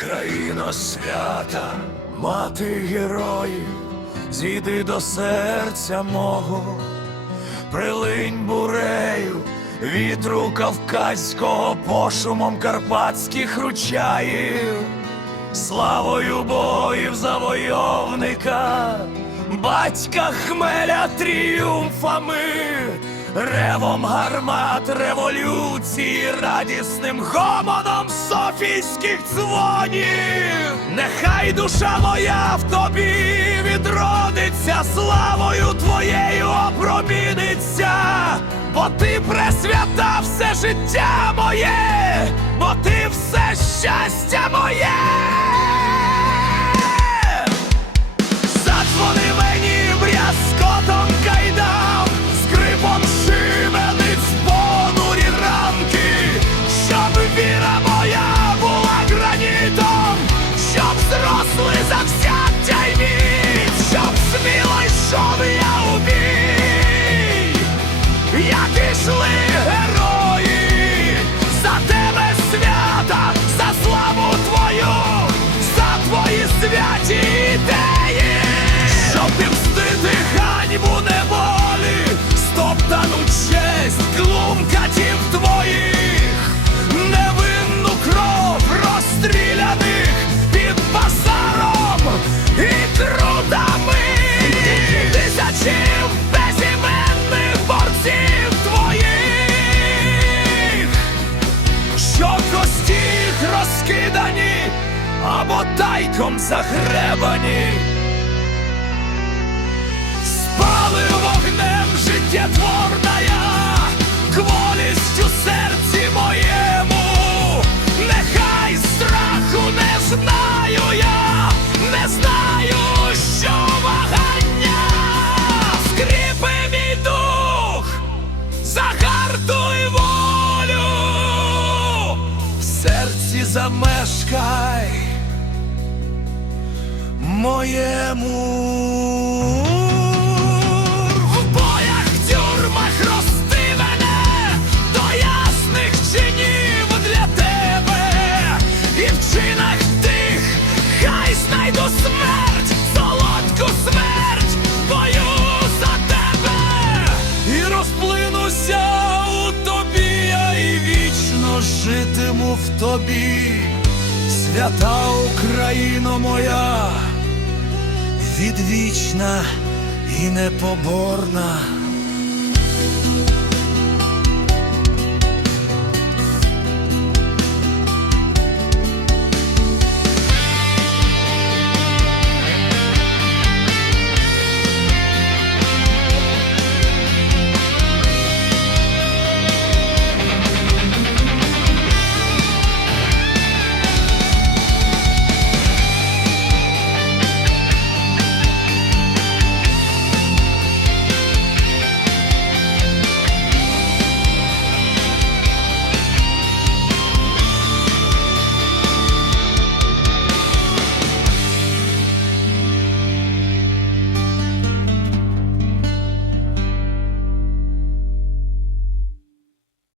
Країно свята, мати героїв, зійди до серця мого, прилинь бурею, вітру кавказького пошумом карпатських ручаїв, славою боїв завойовника, батька хмеля тріумфами, ревом гармат революції, радісним гомоном софійських дзвонів. Нехай душа моя в тобі відродиться, славою твоєю опроміниться, бо ти пресвята все життя моє, бо ти все щастя тайком загребані, спали вогнем життєтворная, кволістю серці моєму, нехай страху не знаю я, не знаю, що вагання, скріпи мій дух загартуй волю, в серці замешкай знайду смерть, солодку смерть, бою за тебе, і розплинуся у тобі, і вічно житиму в тобі, свята Україно моя, відвічна і непоборна.